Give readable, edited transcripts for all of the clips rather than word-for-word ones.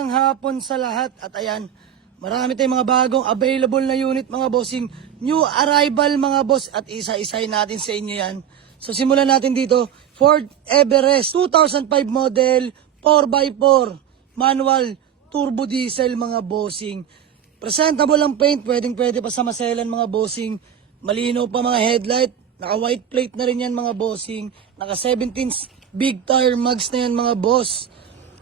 magandang hapon sa lahat. At ayan, marami tayong mga bagong available na unit mga bossing. New arrival mga boss at isa-isay natin sa inyo yan. So simulan natin dito. Ford Everest 2005 model 4x4 manual turbo diesel mga bossing. Presentable ang paint, pwede pa sa maselan mga bossing. Malinaw pa mga headlight, naka white plate na rin yan mga bossing. Naka 17 big tire mags na yan mga boss.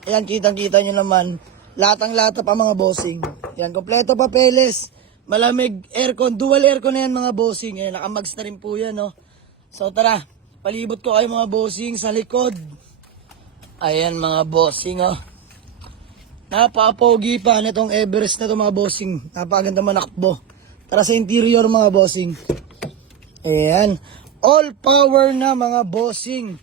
Ayan, kitang-kita nyo naman. Latang-lata pa mga bossing. Ayan, kompleto papeles. Malamig, aircon, dual aircon na yan mga bossing. Ayan, nakamags na rin po yan, no. So tara, palibot ko kayo mga bossing sa likod. Ayan mga bossing, oh. Napapogi pa nitong Everest na to mga bossing. Napakaganda manakbo. Tara sa interior mga bossing. Ayan, all power na mga bossing.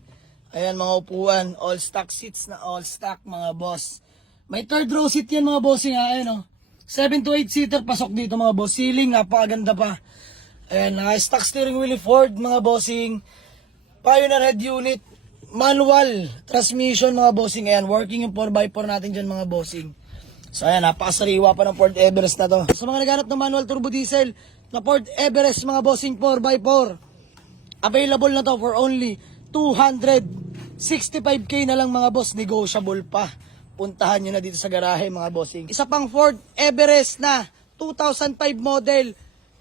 Ayan mga upuan, all stock seats na all stock mga boss. May third row seat yan mga bossing ha, ayan o. 7 to 8 seater pasok dito mga boss. Ceiling, napakaganda pa. Ayan, stock steering wheel Ford mga bossing. Pioneer head unit, manual transmission mga bossing. Ayan, working yung 4x4 natin dyan mga bossing. So ayan, napakasariwa pa ng Ford Everest na to. Sa mga naghanap ng manual turbo diesel na Ford Everest mga bossing 4x4, available na to for only 265k na lang mga boss, negotiable pa. Puntahan nyo na dito sa garahe mga bossing. Isa pang Ford Everest na 2005 model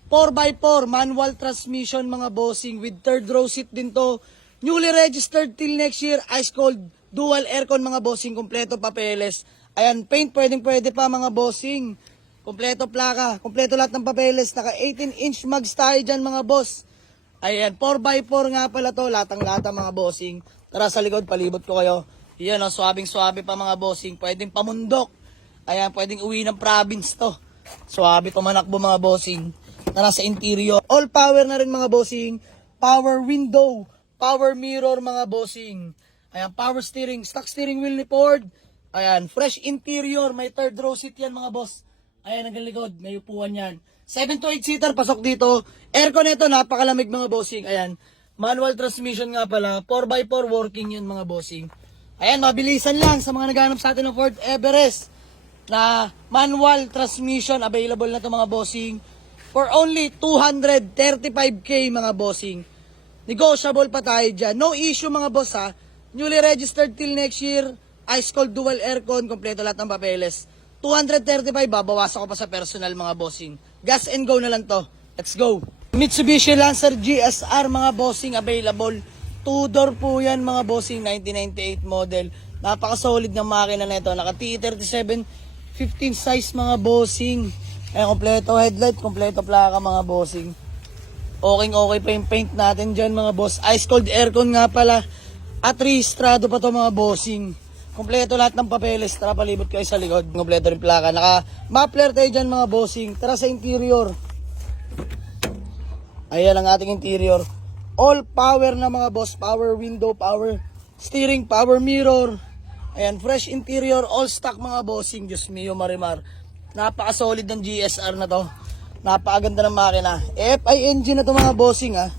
4x4 manual transmission mga bossing with third row seat din to. Newly registered till next year, ice cold dual aircon mga bossing, kompleto papeles. Ayan, paint pwede pa mga bossing. Kompleto plaka, kompleto lahat ng papeles. Naka 18-inch mags tayo dyan mga boss. Ayan, 4x4 nga pala to, latang-lata mga bossing. Tara sa likod, palibot ko kayo. Yan o, swabing-swabe pa mga bossing. Pwedeng pamundok. Ayan, pwedeng uwi ng province to. Swabe pa manakbo mga bossing. Tara sa interior. All power na rin mga bossing. Power window, power mirror mga bossing. Ayan, power steering, stock steering wheel ni Ford. Ayan, fresh interior, may third row seat yan mga boss. Ayan, hanggang likod, may upuan yan. 7 to 8 seater, pasok dito. Aircon nito, napakalamig mga bossing. Ayan, manual transmission nga pala. 4x4 working yun mga bossing. Ayan, mabilisan lang sa mga naghanap sa atin ng Ford Everest na manual transmission. Available na to mga bossing for only 235k mga bossing. Negotiable pa tayo dyan. No issue mga boss ha. Newly registered till next year. Ice cold dual aircon. Kompleto lahat ng papeles. 235, babawasan ko pa sa personal mga bossing. Gas and go na lang to. Let's go. Mitsubishi Lancer GSR mga bossing available. 2-door po yan mga bossing, 1998 model. Napaka-solid ng makina na ito. Naka T37 15 size mga bossing. Ayan, kompleto headlight, kompleto plaka mga bossing. Okay pa yung paint natin dyan mga boss. Ice cold aircon nga pala. At rehistrado pa to mga bossing. Kompleto lahat ng papeles. Tara, palibot kayo sa likod. Kompleto rin plaka. Naka muffler tayo dyan mga bossing. Tara sa interior. Ayan ang ating interior. All power na mga boss. Power window, power steering, power mirror. Ayan, fresh interior. All stock mga bossing. Diyos mio marimar. Napaka-solid ng GSR na to. Napakaganda ng makina. FI engine na to mga bossing ha.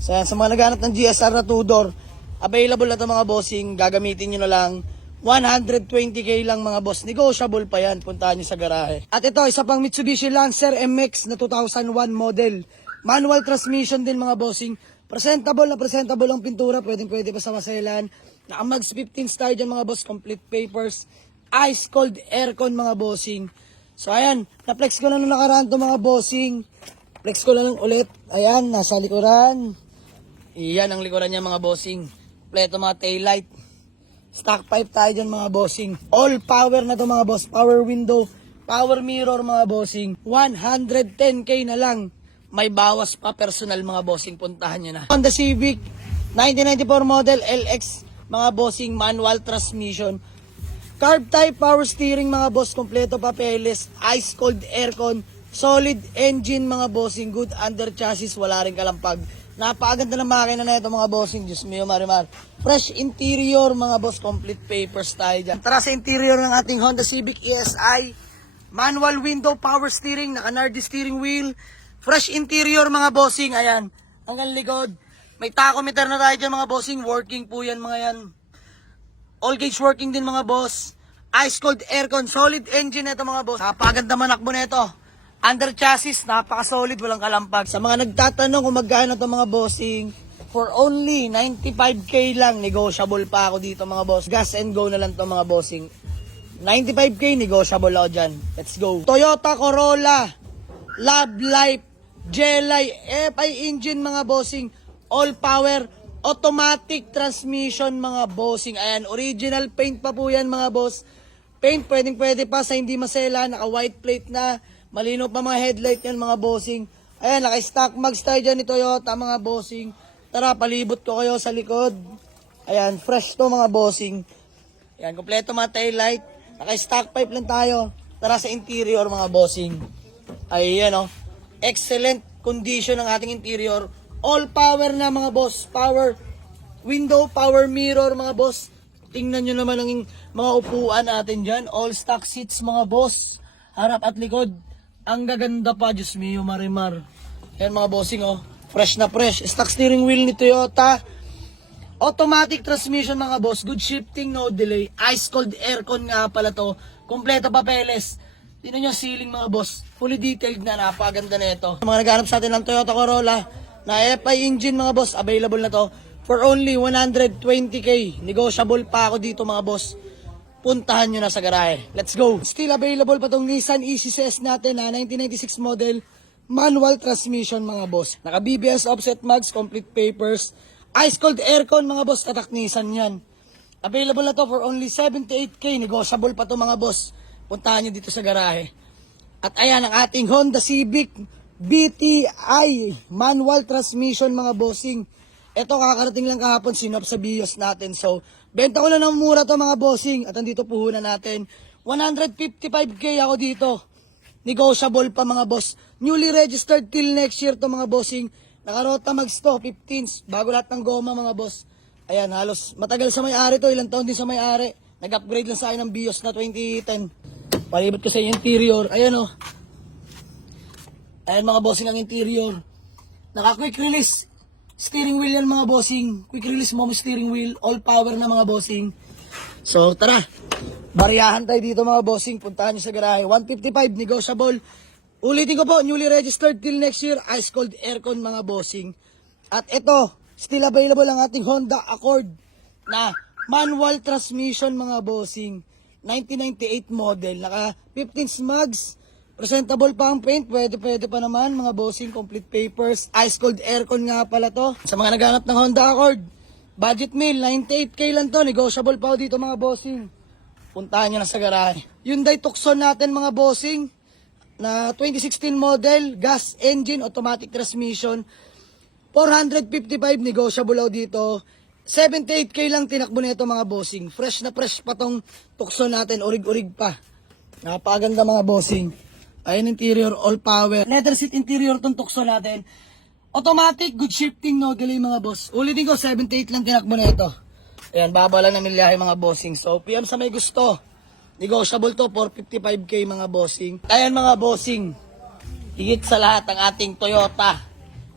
So, ayan, sa mga naghanap ng GSR na 2-door, available na to mga bossing. Gagamitin nyo na lang. 120k lang mga boss. Negotiable pa yan. Puntahan nyo sa garahe. At ito, isa pang Mitsubishi Lancer MX na 2001 model. Manual transmission din mga bossing. Presentable ang pintura. Pwede pa sa maselan. Nakamags 15 style dyan mga boss. Complete papers. Ice cold aircon mga bossing. So ayan, na-flex ko na nung nakaraan to mga bossing. Flex ko na lang ulit. Ayan, nasa likuran. Iyan ang likuran niya mga bossing. Kompleto mga taillight. Stock pipe tayo dyan mga bossing. All power na to mga boss. Power window, power mirror mga bossing. 110k na lang. May bawas pa personal mga bossing. Puntahan nyo na. Honda Civic 1994 model LX mga bossing. Manual transmission. Carb type power steering mga boss. Kompleto papeles. Ice cold aircon. Solid engine mga bossing. Good under chassis. Wala rin kalampag. Napakaganda ng makina na ito mga bossing. Diyos mio marimar. Fresh interior mga boss. Complete papers tayo dyan. Tara sa interior ng ating Honda Civic ESI. Manual window, power steering. Naka-Nardi steering wheel. Fresh interior mga bossing. Ayan. Hanggang likod. May tachometer na tayo dyan mga bossing. Working po yan mga yan. All gauge working din mga boss. ice cold aircon, solid engine ito mga boss. Napakaganda manakbo nito. Under chassis, napaka-solid, walang kalampag. Sa mga nagtatanong kung magkano to mga bossing, for only 95k lang, negotiable pa ako dito mga boss. Gas and go na lang to mga bossing. 95k, negotiable ako dyan. Let's go. Toyota Corolla, Love Life, Jelly, FI engine mga bossing. All power, automatic transmission mga bossing. Ayan, original paint pa po yan mga boss. Paint, pwede pa sa hindi masela. Naka white plate na. Malino pa mga headlight yan mga bossing. Ayan, naka-stock mags tayo dyan ni Toyota mga bossing. Tara, palibot ko kayo sa likod. Ayan, fresh to mga bossing. Ayan, kompleto mga tail light. Naka-stock pipe lang tayo. Tara sa interior mga bossing. Ayan o. Excellent condition ng ating interior. All power na mga boss. Power window, power mirror mga boss. Tingnan nyo naman ang mga upuan natin dyan. All stock seats mga boss. Harap at likod. Ang gaganda pa, Diyos mio, marimar. Ayan mga bossing, oh. Fresh na fresh. Stock steering wheel ni Toyota. Automatic transmission mga boss. Good shifting, no delay. Ice cold aircon nga pala to. Kompleto papeles. Tingnan nyo ceiling mga boss. Fully detailed na, napaganda na ito. Mga naghanap sa atin ng Toyota Corolla na FI engine mga boss. Available na to for only 120k. Negotiable pa ako dito mga boss. Puntahan nyo na sa garahe. Let's go! Still available pa tong Nissan EasyCS natin na 1996 model. Manual transmission mga boss. Naka BBS offset mags, complete papers. Ice cold aircon mga boss. Tatak Nissan yan. Available na to for only 78k. Negotiable pa to mga boss. Puntahan nyo dito sa garahe. At ayan ang ating Honda Civic BTI manual transmission mga bossing. Ito kakarating lang kahapon, sinop sa BIOS natin. So, benta ko na ng mura to mga bossing. At andito puhunan natin. 155k ako dito. Negotiable pa mga boss. Newly registered till next year to mga bossing. Nakarota mags to, 15s. Bago lahat ng goma mga boss. Ayan, halos matagal sa may-ari to. Ilang taon din sa may-ari. Nag-upgrade lang sa akin ng BIOS na 2010. Palibot ko sa interior. Ayan o. Ayan mga bossing ang interior. Naka-quick release steering wheel yan mga bossing. Quick release mo steering wheel. All power na mga bossing. So tara. Bariyahan tayo dito mga bossing. Puntahan nyo sa garahe. 155 negotiable. Ulitin ko po. Newly registered till next year. Ice cold aircon mga bossing. At ito. Still available ang ating Honda Accord. Na manual transmission mga bossing. 1998 model. Naka 15 mags. Presentable pa ang paint, pwede pa naman mga bossing, complete papers, ice cold aircon nga pala to. Sa mga naghanap ng Honda Accord, budget meal, 98k lang to, negotiable pa dito mga bossing. Puntahan nyo na sa garahe. Hyundai Tucson natin mga bossing, na 2016 model, gas engine, automatic transmission, 455, negotiable dito. 78k lang tinakbo nito mga bossing. Fresh na fresh pa tong Tucson natin, urig-urig pa. Napakaganda mga bossing. Ayan interior, all power. Leather seat interior tong Tucson natin. Automatic, good shifting, no delay mga boss. Ulitin ko, 78 lang tinakbo na ito. Ayan, baba lang ng milyahe mga bossing. So, PM sa may gusto. Negotiable to, 455k mga bossing. Ayan mga bossing. Higit sa lahat ang ating Toyota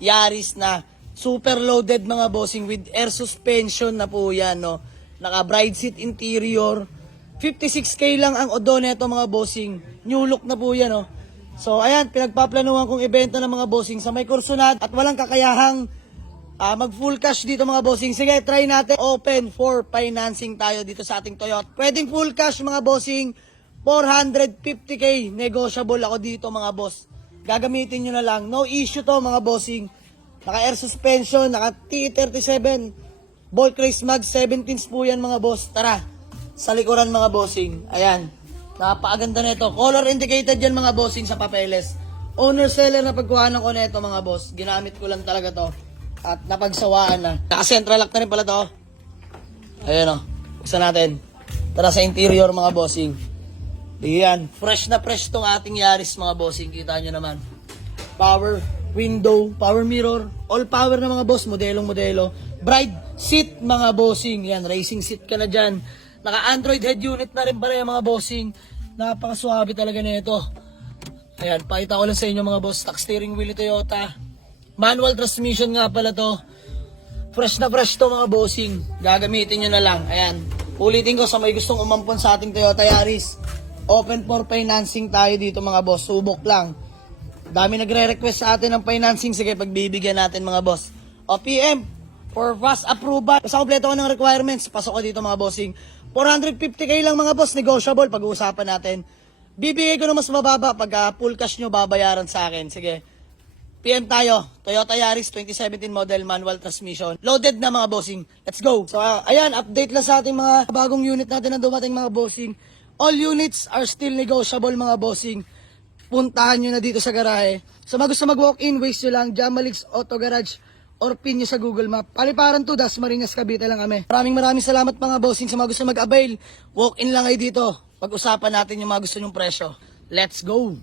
Yaris na super loaded mga bossing with air suspension na po yan, no. Naka bride seat interior. 56k lang ang odo nito mga bossing. New look na po yan, oh. So, ayan, pinagpaplanuhan kong ibenta ng mga bossing sa may kursunat at walang kakayahang mag full cash dito mga bossing. Sige, try natin. Open for financing tayo dito sa ating Toyota. Pwedeng full cash mga bossing. 450k. Negotiable ako dito mga boss. Gagamitin nyo na lang. No issue to mga bossing. Naka air suspension, naka T37. Bolt race mag 17s po yan mga boss. Tara. Sa likuran mga bossing. Ayan. Napakaganda nito. Color indicated yan mga bossing sa papeles. Owner seller na pagkuhanan ko nito mga boss. Ginamit ko lang talaga to. At napagsawaan na. Naka-central lock na rin pala to. Ayan o. Buksan natin. Tara sa interior mga bossing. Ayan. Fresh na fresh tong ating Yaris mga bossing. Kita nyo naman. Power window, power mirror. All power na mga boss. Modelong modelo. Bride seat mga bossing. Yan. Racing seat ka na dyan. Naka-Android head unit na rin pala yung mga bossing. Napakaswabe talaga nito. Ayan, pakita ko lang sa inyo mga boss. Stock steering wheel ni Toyota. Manual transmission nga pala to. Fresh na fresh to mga bossing. Gagamitin nyo na lang. Ayan. Ulitin ko sa may gustong umampon sa ating Toyota Yaris. Open for financing tayo dito mga boss. Subok lang. Dami nagre-request sa atin ng financing. Sige, pagbibigyan natin mga boss. O PM, for fast approval. Basta kompleto ko ng requirements. Pasok ko dito mga bossing. 450k lang mga boss. Negotiable. Pag-uusapan natin. Bibigay ko na mas mababa. Pag full cash nyo, babayaran sa akin. Sige. PM tayo. Toyota Yaris 2017 model, manual transmission. Loaded na mga bossing. Let's go. So, ayan, update lang sa ating mga bagong unit natin na dumating mga bossing. All units are still negotiable mga bossing. Puntahan nyo na dito sa garahe. So, gusto mag-walk-in, waste nyo lang. Jamalix Auto Garage or pin nyo sa Google Map. Paliparan to, Dasmariñas, Cavite lang kami. Maraming salamat mga bossing sa mga gusto mag-avail. Walk-in lang kayo dito. Pag-usapan natin yung mga gusto nyong presyo. Let's go.